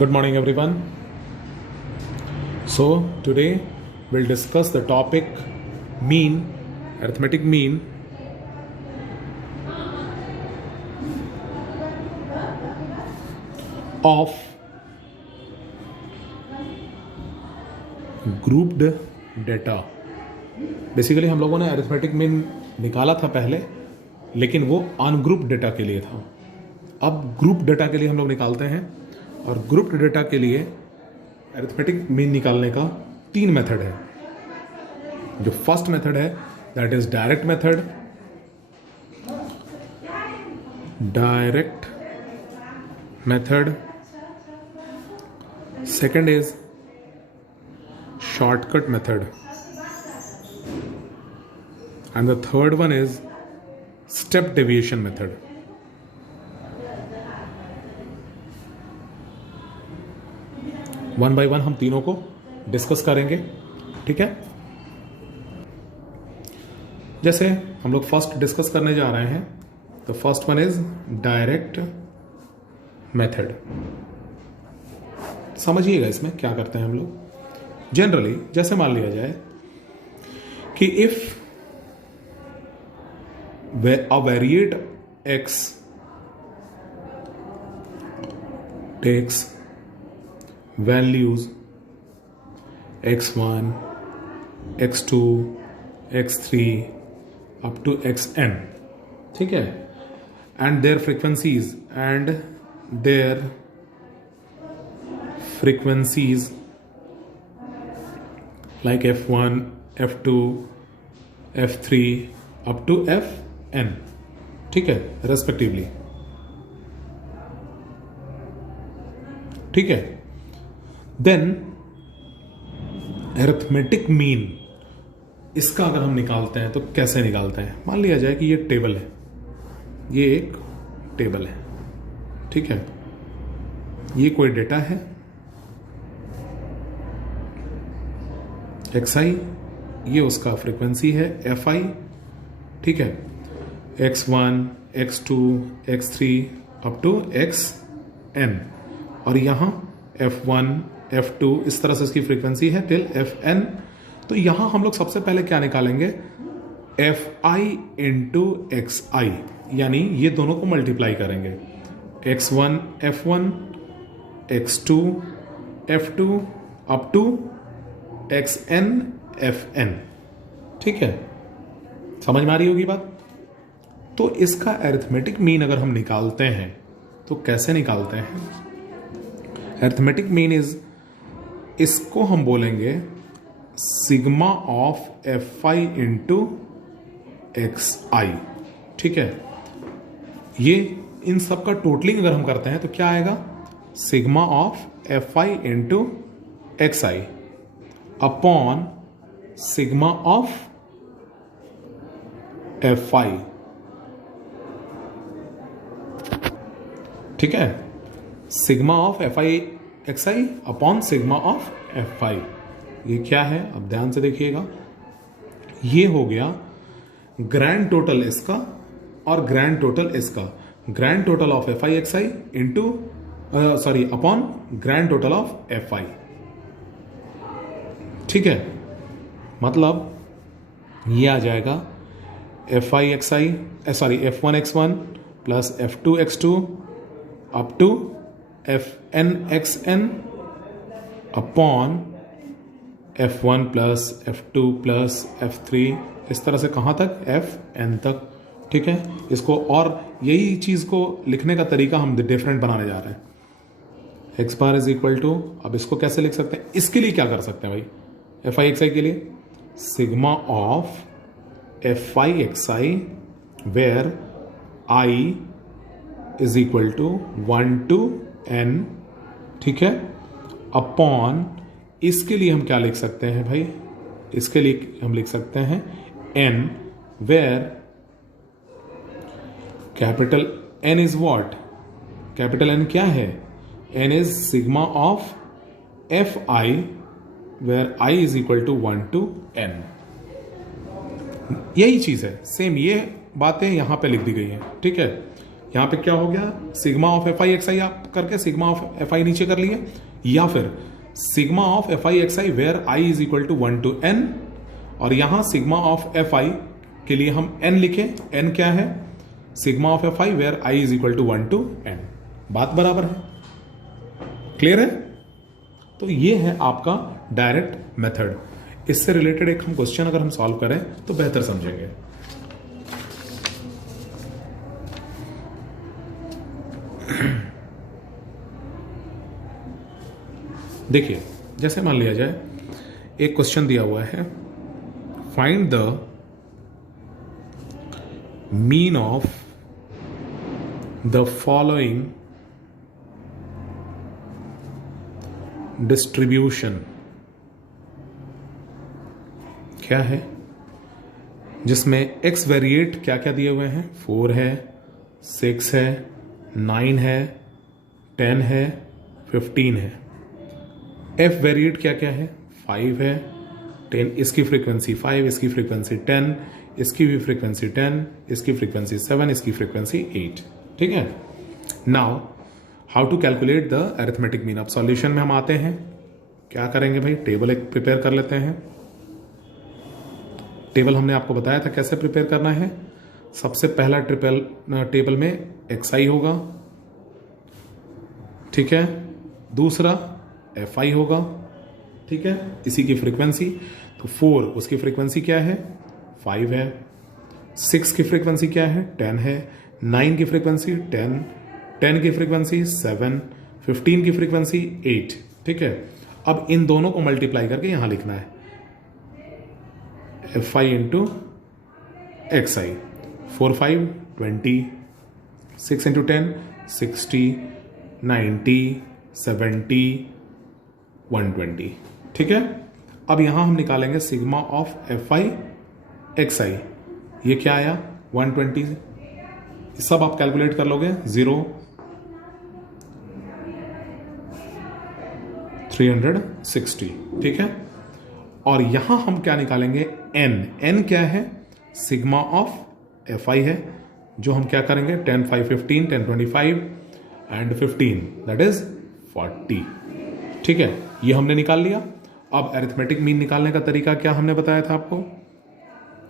Good morning, everyone. So, today we'll discuss the topic mean, arithmetic mean of grouped data. Basically हम लोगों ने arithmetic mean निकाला था पहले, लेकिन वो अनग्रुप्ड डेटा के लिए था. अब ग्रुप डेटा के लिए हम लोग निकालते हैं, और ग्रुप्ड डेटा के लिए अरिथमेटिक मीन निकालने का 3 मेथड है. जो फर्स्ट मेथड है that is direct method. Second is shortcut method, and the third one is step deviation method. One by one हम तीनों को डिस्कस करेंगे, ठीक है. जैसे हम लोग फर्स्ट डिस्कस करने जा रहे हैं, तो first one is direct method. समझिएगा इसमें क्या करते हैं हम लोग. जनरली जैसे मान लिया जाए कि if a variate x takes values x1, x2, x3 up to xn, ठीक है, and their frequencies like f1, f2, f3 up to fn, ठीक है, रेस्पेक्टिवली. ठीक है. देन अरिथमेटिक मीन, इसका अगर हम निकालते हैं तो कैसे निकालते हैं. मान लिया जाए कि ये टेबल है, ये एक टेबल है, ठीक है. ये कोई डेटा है xi, ये उसका फ्रीक्वेंसी है fi, ठीक है. x1, x2, x3 up to xn, और यहां f1, f2 इस तरह से इसकी फ्रीक्वेंसी है टिल fn. तो यहां हम लोग सबसे पहले क्या निकालेंगे, fi इंटू xi, यानी ये दोनों को मल्टीप्लाई करेंगे. x1 f1, x2 f2 up to xn fn, ठीक है. समझ में आ रही होगी बात. तो इसका अरिथमेटिक मीन अगर हम निकालते हैं तो कैसे निकालते हैं. अरिथमेटिक मीन इज, इसको हम बोलेंगे sigma of fi into xi, ठीक है. ये इन सब का टोटलिंग अगर हम करते हैं तो क्या आएगा, sigma of fi into xi upon sigma of fi, ठीक है. Sigma of fi xi upon sigma of fi. ये क्या है, अब ध्यान से देखिएगा. ये हो गया ग्रैंड टोटल इसका और ग्रैंड टोटल इसका. Grand total of fi xi into upon grand total of fi, ठीक है. मतलब ये आ जाएगा f1 x1 plus f2 x2 up to fn xn upon f1 plus f2 plus f3, इस तरह से कहाँ तक, fn तक, ठीक है. इसको और यही चीज को लिखने का तरीका हम डिफरेंट बनाने जा रहे हैं. x bar is equal to, अब इसको कैसे लिख सकते हैं, इसके लिए क्या कर सकते हैं भाई, fi xi के लिए sigma of fi xi where i is equal to 1 to n, ठीक है, अपॉन, इसके लिए हम क्या लिख सकते हैं भाई, इसके लिए हम लिख सकते हैं n where capital N is what, capital N क्या है, N is sigma of fi where i is equal to 1 to n. यही चीज है, सेम ये बातें यहां पे लिख दी गई हैं, ठीक है. यहां पे क्या हो गया, sigma of F I X I आप करके सिग्मा ऑफ एफ आई नीचे कर लिए, या फिर sigma of F I X I where I is equal to 1 to n, और यहां सिग्मा ऑफ एफ आई के लिए हम n लिखे, n क्या है, sigma of F I where I is equal to 1 to n। बात बराबर है, क्लियर है? तो ये है आपका डायरेक्ट मेथड। इससे रिलेटेड एक हम क्वेश्चन अगर हम सॉल्व करें तो बेहतर समझेंगे। देखिए, जैसे मान लिया जाए एक क्वेश्चन दिया हुआ है, find the mean of the following distribution. क्या है, जिसमें x वेरिएट क्या क्या दिए हुए हैं, 4 है, 6 है, 9 है, 10 है, 15 है। f वेरिएट क्या क्या है, 5 है, 10, इसकी फ्रीक्वेंसी 5, इसकी फ्रीक्वेंसी 10, इसकी भी फ्रीक्वेंसी 10, इसकी फ्रीक्वेंसी 7, इसकी फ्रीक्वेंसी 8। ठीक है। Now how to calculate the arithmetic mean. अब सॉल्यूशन में हम आते हैं, क्या करेंगे भाई, टेबल एक प्रिपेयर कर लेते हैं। टेबल हमने आपको बताया था कैसे प्रिपेयर करना है। सबसे पहला टेबल में एक्स आई होगा, ठीक है, दूसरा एफ आई होगा, ठीक है, इसी की फ्रीक्वेंसी। तो 4 उसकी फ्रीक्वेंसी क्या है, 5 है, 6 की फ्रीक्वेंसी क्या है, 10 है, 9 की फ्रीक्वेंसी 10 की फ्रीक्वेंसी 7, 15 की फ्रीक्वेंसी 8। ठीक है। अब इन दोनों को मल्टीप्लाई करके यहां लिखना है, F I into x I. 4 5 20, 6 into 10 60, 90, 70, 120। ठीक है। अब यहां हम निकालेंगे sigma of F I X I. ये क्या आया, 120। सब आप कैलकुलेट कर लोगे, 0, 360। ठीक है। और यहां हम क्या निकालेंगे, n क्या है, सिग्मा ऑफ एफ आई है, जो हम क्या करेंगे, 10 5 15, 10 25 एंड 15, दैट इज 40। ठीक है, ये हमने निकाल लिया। अब अरिथमेटिक मीन निकालने का तरीका क्या हमने बताया था आपको।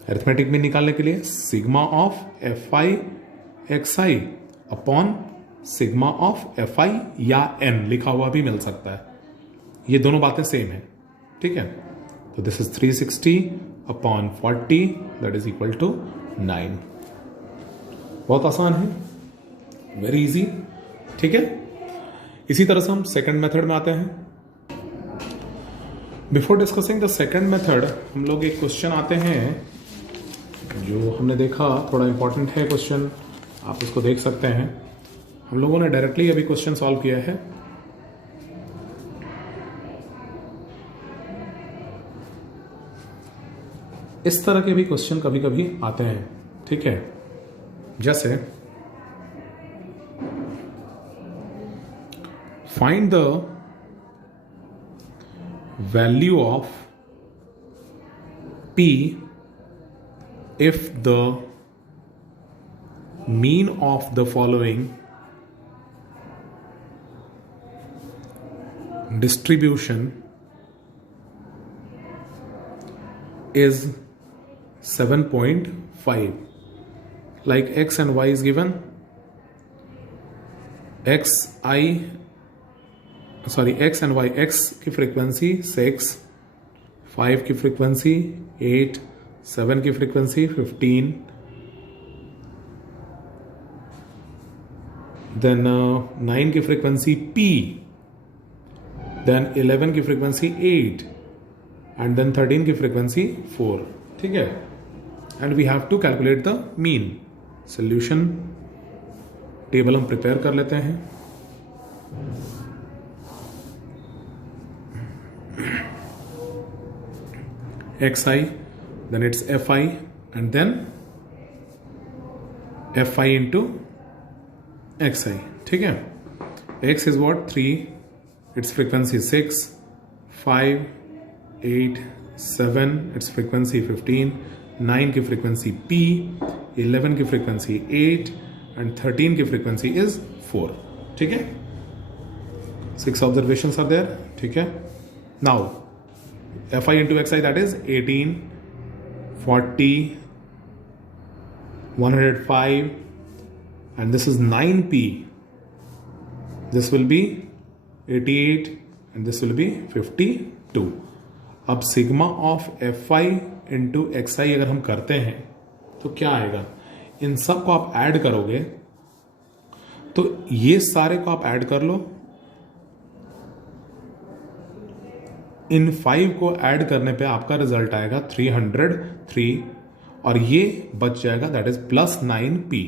अरिथमेटिक मीन निकालने के लिए sigma of F I X I upon sigma of F आई या n लिखा हुआ भी मिल सकता है, ये दोनों बातें सेम है। ठीक है। तो this is 360 upon 40, that is equal to 9। बहुत आसान है, वेरी इजी। ठीक है। इसी तरह से हम सेकंड मेथड में आते हैं। Before discussing the second method, हम लोग एक क्वेश्चन आते हैं जो हमने देखा, थोड़ा इंपॉर्टेंट है क्वेश्चन, आप उसको देख सकते हैं। हम लोगों ने डायरेक्टली अभी क्वेश्चन सॉल्व किया है। इस तरह के भी क्वेश्चन कभी कभी आते हैं। ठीक है। जैसे find the value of p if the mean of the following distribution is 7.5. like x and y is given, x and y, x की फ्रीक्वेंसी 6, 5 की फ्रीक्वेंसी 8, 7 की फ्रीक्वेंसी 15, देन 9 की फ्रीक्वेंसी p, देन 11 की फ्रीक्वेंसी 8 एंड देन 13 की frequency 4। ठीक है। And we have to calculate the mean. Solution table हम prepare कर लेते हैं। xi, then it's fi, and then fi into xi. ठीक है। x is what, 3, its frequency 6, 5, 8, 7, its frequency 15, 9 की frequency p, 11 की frequency 8 एंड 13 की फ्रीक्वेंसी इज 4. ठीक है, 6 ऑब्जर्वेशंस आर देयर. ठीक है, now fi into xi, that is 18, 40, 105, and this is 9p. This will be 88 and this will be 52. अब sigma of fi into xi अगर हम करते हैं तो क्या आएगा? इन सब को आप ऐड करोगे तो ये सारे को आप ऐड कर लो, इन 5 को ऐड करने पे आपका रिजल्ट आएगा 303 और ये बच जाएगा, दैट इज प्लस 9p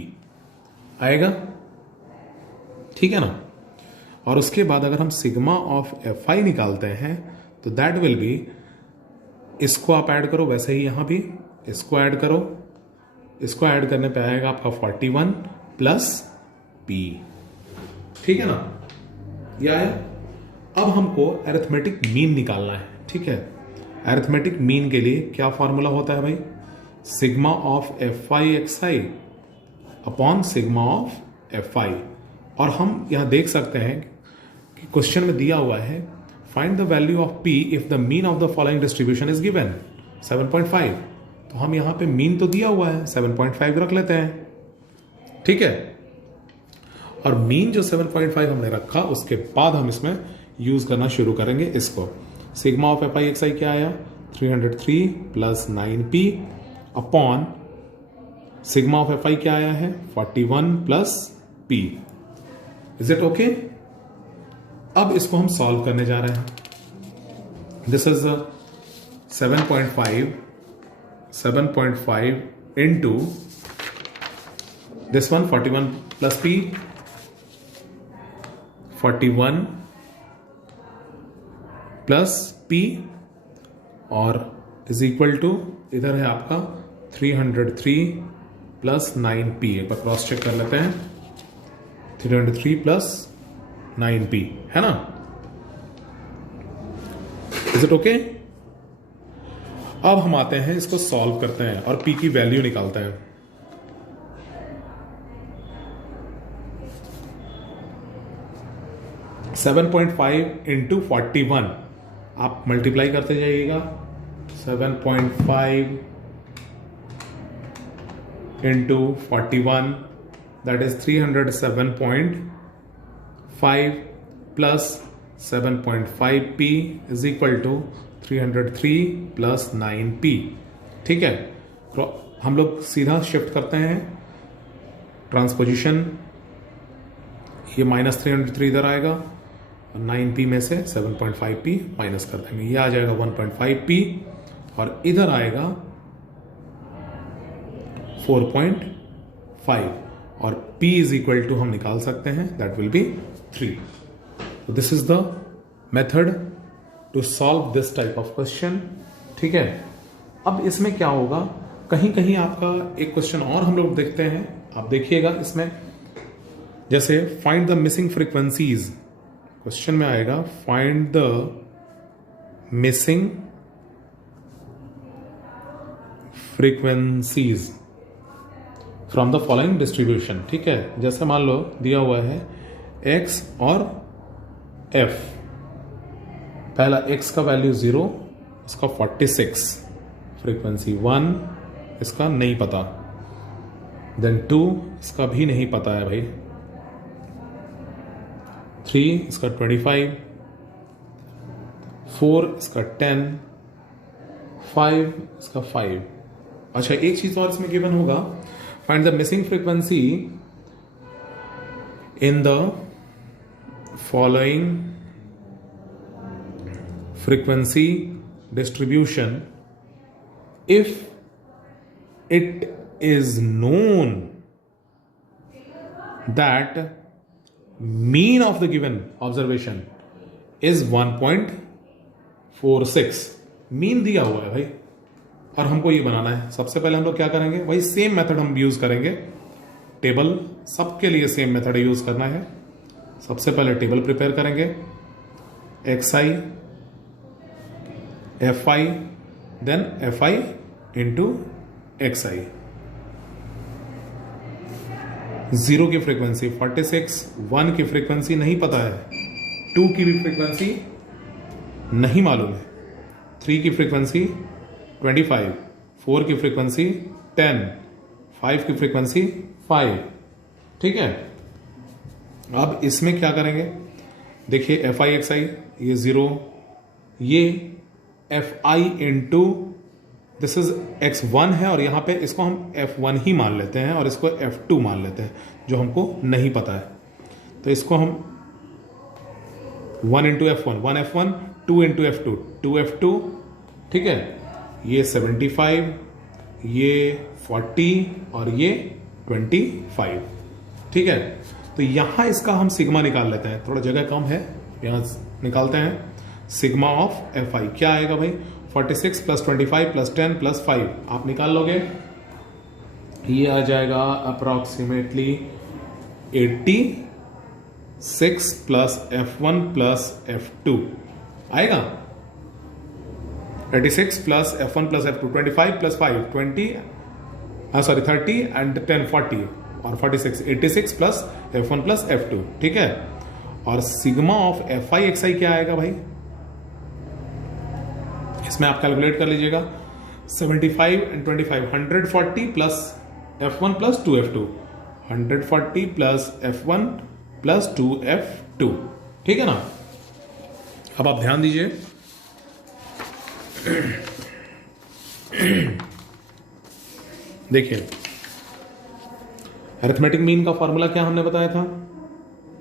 आएगा. ठीक है ना. और उसके बाद अगर हम सिग्मा ऑफ fi निकालते हैं तो दैट विल बी, इसको आप ऐड करो, वैसे ही यहां भी इसको ऐड करो, इसको ऐड करने पे आएगा आपका 41 प्लस p. ठीक है ना, ये आया. अब हमको अरिथमेटिक मीन निकालना है. ठीक है, अरिथमेटिक मीन के लिए क्या फॉर्मूला होता है भाई? Sigma of fi xi upon sigma of fi. और हम यहां देख सकते हैं कि क्वेश्चन में दिया हुआ है find the value of p if the mean of the following distribution is given 7.5. तो हम यहां पे मीन तो दिया हुआ है 7.5 रख लेते हैं. ठीक है, और मीन जो 7.5 हमने रखा उसके बाद हम इसमें यूज करना शुरू करेंगे इसको. सिग्मा ऑफ fi xi क्या आया? 303 plus 9p upon sigma of fi क्या आया है? 41 plus p. Is it okay? अब इसको हम सॉल्व करने जा रहे हैं. This is 7.5 into this one 41 plus p, 41 plus p और इज इक्वल टू, इधर है आपका 303 प्लस 9p. एक बार क्रॉस चेक कर लेते हैं. 303 प्लस 9p है ना. Is it okay? अब हम आते हैं इसको सॉल्व करते हैं और p की वैल्यू निकालते हैं. सेवन 7.5 इंटू 41 आप मल्टीप्लाई करते जाइएगा. 7.5 into 41 that is 307.5 plus 7.5p is equal to 303 plus 9p. ठीक है, हम लोग सीधा शिफ्ट करते हैं ट्रांसपोजिशन. ये माइनस 303 इधर आएगा, 9p में से 7.5p माइनस कर देंगे, ये आ जाएगा 1.5p और इधर आएगा 4.5 और p इज इक्वल टू हम निकाल सकते हैं, that will be 3. This is the method to solve this type of question. ठीक है, अब इसमें क्या होगा, कहीं कहीं आपका एक क्वेश्चन और हम लोग देखते हैं. आप देखिएगा इसमें, जैसे find the missing frequencies. Question में आएगा find the missing frequencies from the following distribution. ठीक है, जैसे मान लो दिया हुआ है x और f. पहला x का वैल्यू 0, इसका 46, फ्रीक्वेंसी 1 इसका नहीं पता, देन 2 इसका भी नहीं पता है भाई, 3 इसका 25, 4 इसका 10, 5 इसका 5. अच्छा, एक चीज और इसमें गिवन होगा, find the missing frequency in the following frequency distribution if it is known that mean of the given observation is 1.46. Mean दिया हुआ है भाई और हमको ये बनाना है. सबसे पहले हम लोग क्या करेंगे, वही सेम मेथड हम यूज करेंगे. टेबल सबके लिए सेम मेथड यूज करना है. सबसे पहले टेबल प्रिपेयर करेंगे, xi fi then fi into xi. 0 की फ्रीक्वेंसी 46, 1 की फ्रीक्वेंसी नहीं पता है, 2 की भी फ्रीक्वेंसी नहीं मालूम है, 3 की फ्रीक्वेंसी 25, 4 की फ्रीक्वेंसी 10, 5 की फ्रीक्वेंसी 5। ठीक है, अब इसमें क्या करेंगे, देखिए एफ आई एक्स आई ये 0, ये F I into this is x1 है और यहां पे इसको हम f1 ही मान लेते हैं और इसको f2 मान लेते हैं जो हमको नहीं पता है। तो इसको हम 1 into F one 1 f1, 2 into f2 2 f2। ठीक है, ये 75, ये 40 और ये 25। ठीक है, तो यहां इसका हम सिग्मा निकाल लेते हैं, थोड़ा जगह कम है, यहां निकालते हैं सिग्मा ऑफ एफ आई। क्या आएगा भाई, 46 प्लस 25 प्लस 10 प्लस 5 आप निकाल लोगे, ये आ जाएगा approximately 86 plus f1 plus f2 आएगा। 86 plus f1 plus f2, 25 plus 5 30 and 10 40 और 46 86 प्लस f1 प्लस f2। ठीक है, और sigma of F I X I क्या आएगा भाई, इसमें आप कैलकुलेट कर लीजिएगा, 75 and 25 140 plus f1 plus 2f2, 140 plus f1 plus 2f2। ठीक है ना, अब आप ध्यान दीजिए, देखिए अरिथमेटिक मीन का फॉर्मूला क्या हमने बताया था,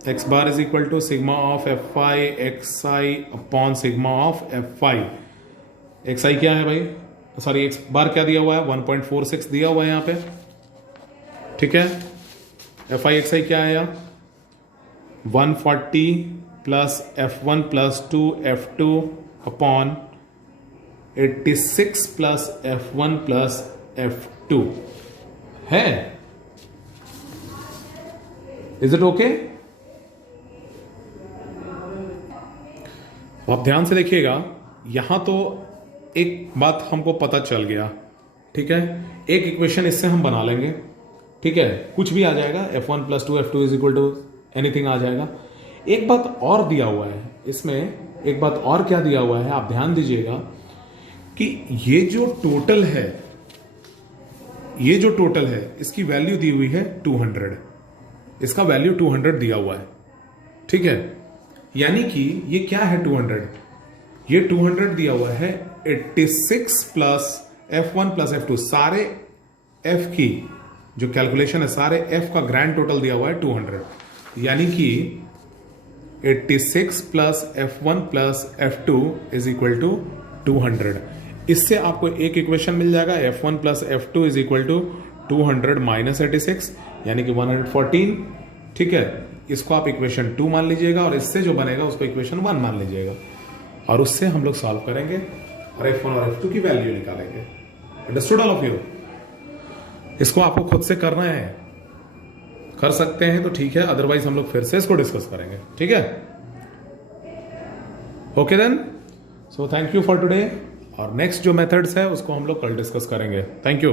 x bar is equal to sigma of F I X I upon sigma of F I X I. क्या है भाई, सॉरी एक्स बार क्या दिया हुआ है, 1.46 दिया हुआ है यहाँ पे। ठीक है, एफ आई एक्स आई क्या आया, 140 plus f1 plus 2f2 upon 86 plus f1 plus f2 है। Is it okay? आप ध्यान से देखिएगा, यहां तो एक बात हमको पता चल गया। ठीक है, एक इक्वेशन इससे हम बना लेंगे। ठीक है, कुछ भी आ जाएगा, f1 plus 2f2 is equal to anything आ जाएगा। एक बात और दिया हुआ है इसमें, एक बात और क्या दिया हुआ है, आप ध्यान दीजिएगा कि ये जो टोटल है, ये जो टोटल है इसकी वैल्यू दी हुई है 200, इसका वैल्यू 200 दिया हुआ है। ठीक है, यानी कि ये क्या है 200, ये 200 दिया हुआ है 86 प्लस f1 प्लस f2, सारे f की जो कैलकुलेशन है, सारे f का ग्रैंड टोटल दिया हुआ है 200, यानी कि 86 plus f1 plus f2 is equal to 200। इससे आपको एक इक्वेशन मिल जाएगा, f1 plus f2 is equal to 200 minus 86 यानी कि 114। ठीक है, इसको आप इक्वेशन 2 मान लीजिएगा और इससे जो बनेगा उसको इक्वेशन 1 मान लीजिएगा और उससे हम लोग सॉल्व करेंगे और f1 और f2 की वैल्यू निकालेंगे। Understood all of you? इसको आपको खुद से करना है, कर सकते हैं तो ठीक है, अदरवाइज हम लोग फिर से इसको डिस्कस करेंगे। ठीक है, okay then, so thank you for today. और नेक्स्ट जो मेथड्स है उसको हम लोग कल डिस्कस करेंगे। Thank you.